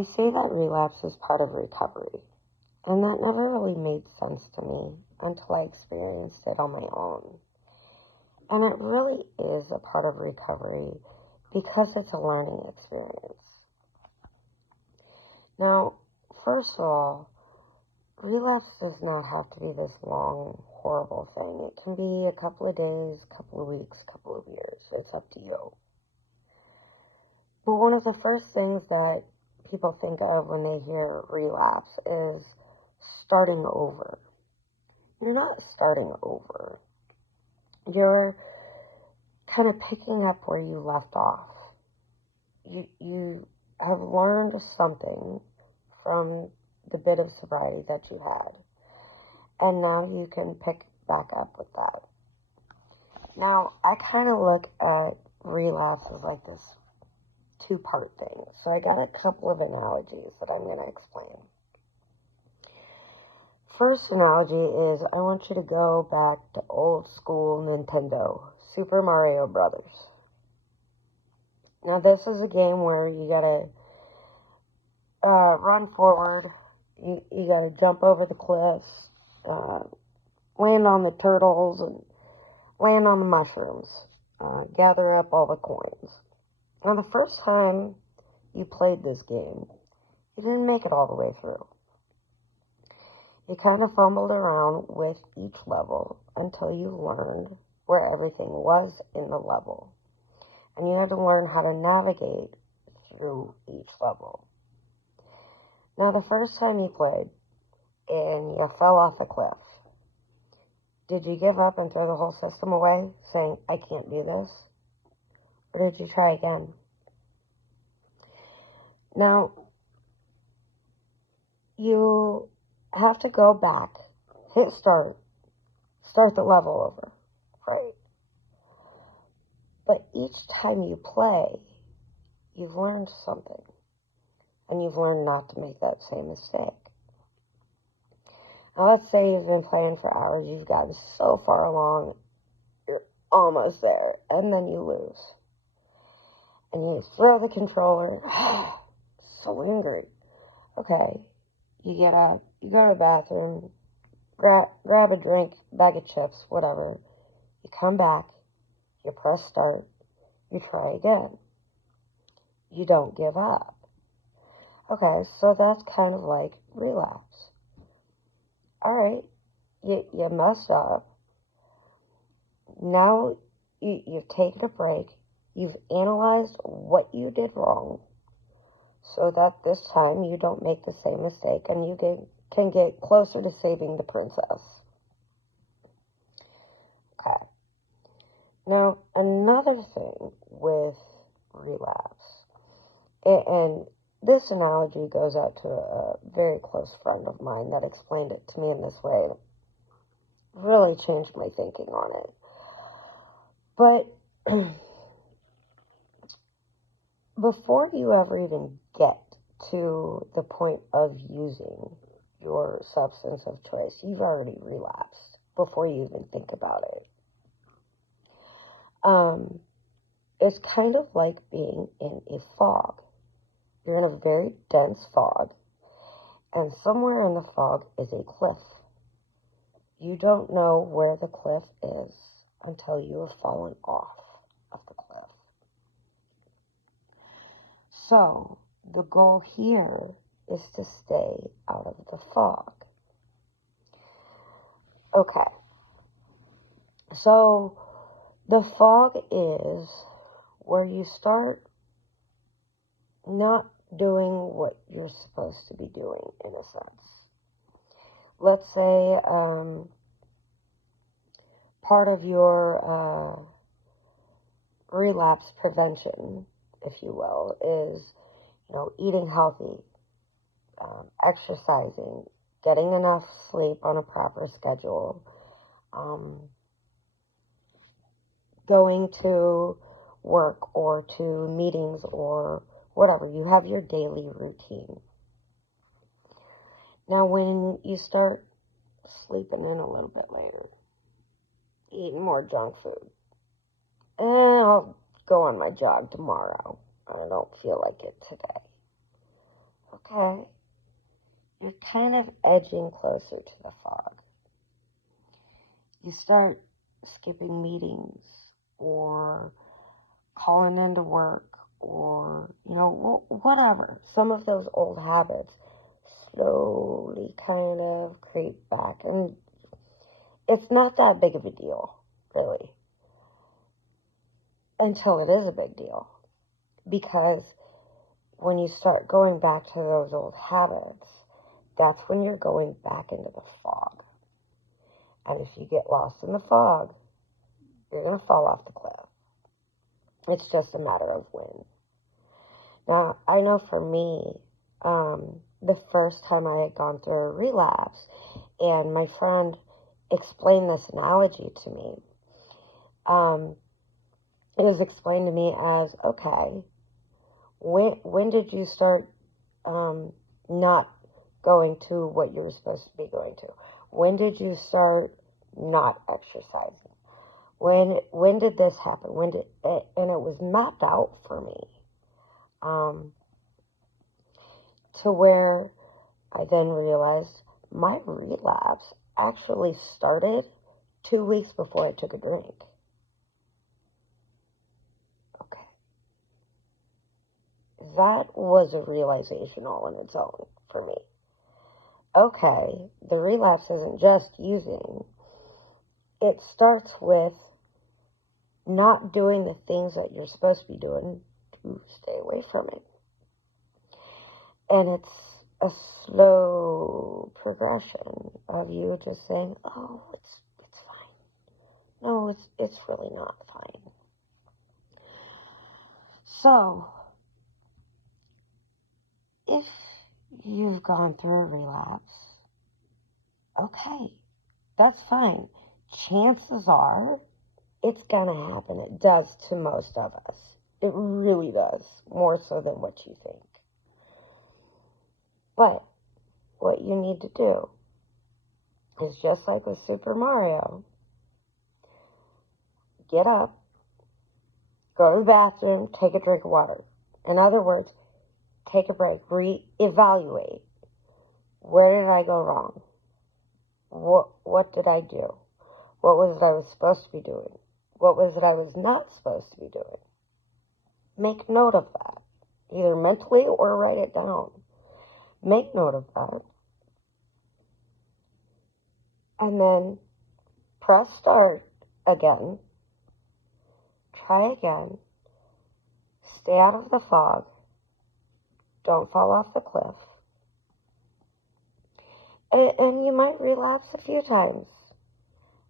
They say that relapse is part of recovery, and that never really made sense to me until I experienced it on my own. And it really is a part of recovery because it's a learning experience. Now, first of all, relapse does not have to be this long, horrible thing. It can be a couple of days, couple of weeks, couple of years. It's up to you. But one of the first things that people think of when they hear relapse is starting over. You're not starting over. You're kind of picking up where you left off. You have learned something from the bit of sobriety that you had, and now you can pick back up with that. Now, I kind of look at relapse as like this two-part thing. So I got a couple of analogies that I'm going to explain. First analogy is I want you to go back to old school Nintendo, Super Mario Brothers. Now this is a game where you gotta run forward, you gotta jump over the cliffs, land on the turtles, and land on the mushrooms, gather up all the coins. Now the first time you played this game, you didn't make it all the way through. You kind of fumbled around with each level until you learned where everything was in the level. And you had to learn how to navigate through each level. Now, the first time you played and you fell off a cliff, did you give up and throw the whole system away, saying, I can't do this? Or did you try again? Now, you have to go back, hit start the level over, right? But each time you play, you've learned something, and you've learned not to make that same mistake. Now, let's say you've been playing for hours, you've gotten so far along, you're almost there, and then you lose. And you throw the controller, so angry. Okay, you get up, you go to the bathroom, grab a drink, bag of chips, whatever. You come back, you press start, you try again. You don't give up. Okay, so that's kind of like relapse. Alright, you messed up. Now you've taken a break. You've analyzed what you did wrong so that this time you don't make the same mistake and you can get closer to saving the princess. Okay. Now, another thing with relapse, and this analogy goes out to a very close friend of mine that explained it to me in this way. It really changed my thinking on it. But before you ever even get to the point of using your substance of choice, you've already relapsed before you even think about it. It's kind of like being in a fog. You're in a very dense fog, and somewhere in the fog is a cliff. You don't know where the cliff is until you have fallen off of the cliff. So, the goal here is to stay out of the fog. Okay. So, the fog is where you start not doing what you're supposed to be doing, in a sense. Let's say part of your relapse prevention, if you will, is, eating healthy, exercising, getting enough sleep on a proper schedule, going to work or to meetings or whatever. You have your daily routine. Now, when you start sleeping in a little bit later, eating more junk food, I'll go on my jog tomorrow. I don't feel like it today. okay, you're kind of edging closer to the fog. You start skipping meetings or calling into work or, whatever. Some of those old habits slowly kind of creep back. And it's not that big of a deal, really, until it is a big deal. Because when you start going back to those old habits, that's when you're going back into the fog. And if you get lost in the fog, you're going to fall off the cliff. It's just a matter of when. Now, I know for me, the first time I had gone through a relapse, and my friend explained this analogy to me, it was explained to me as, okay, when did you start not going to what you were supposed to be going to? When did you start not exercising? When did this happen? And it was mapped out for me, to where I then realized my relapse actually started 2 weeks before I took a drink. Okay. That was a realization all on its own for me. Okay, the relapse isn't just using. It starts with not doing the things that you're supposed to be doing to stay away from it. And it's a slow progression of you just saying, oh, it's fine. No, it's really not fine. So, if you've gone through a relapse, okay, that's fine. Chances are it's gonna happen. It does to most of us. It really does, more so than what you think. But what you need to do is just like with Super Mario. Get up, go to the bathroom, take a drink of water. In other words, take a break, reevaluate. Where did I go wrong? What did I do? What was it I was supposed to be doing? What was it I was not supposed to be doing? Make note of that, either mentally or write it down. Make note of that. And then press start again. Try again. Stay out of the fog. Don't fall off the cliff. And you might relapse a few times.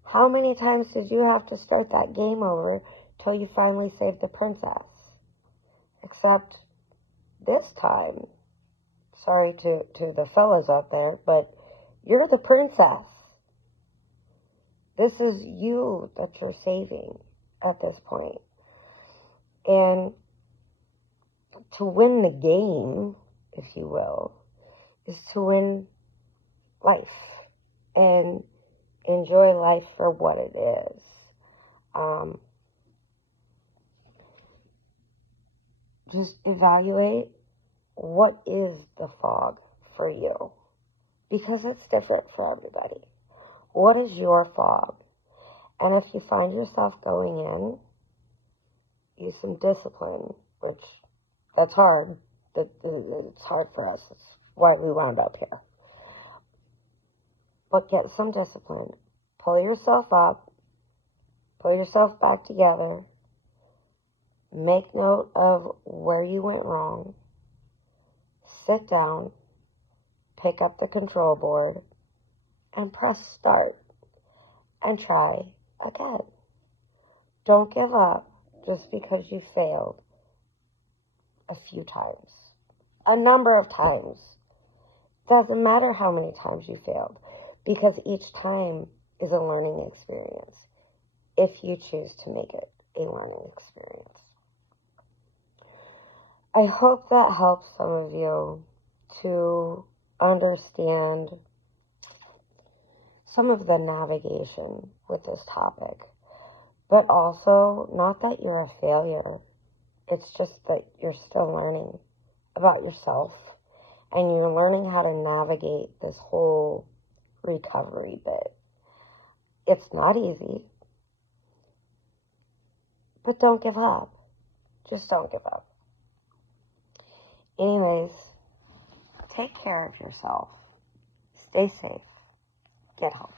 How many times did you have to start that game over till you finally saved the princess? Except this time, sorry to the fellas out there, but you're the princess. This is you that you're saving at this point. And to win the game, if you will, is to win life and enjoy life for what it is. Just evaluate what is the fog for you, because it's different for everybody. What is your fog? And if you find yourself going in, use some discipline, which that's hard. It's hard for us. It's why we wound up here. But get some discipline. Pull yourself up. Pull yourself back together. Make note of where you went wrong. Sit down. Pick up the control board. And press start. And try again. Don't give up just because you failed a few times. A number of times. Doesn't matter how many times you failed, because each time is a learning experience if you choose to make it a learning experience. I hope that helps some of you to understand some of the navigation with this topic, but also not that you're a failure. It's just that you're still learning about yourself and you're learning how to navigate this whole recovery bit. It's not easy, but don't give up. Just don't give up. Anyways, take care of yourself. Stay safe. Get help.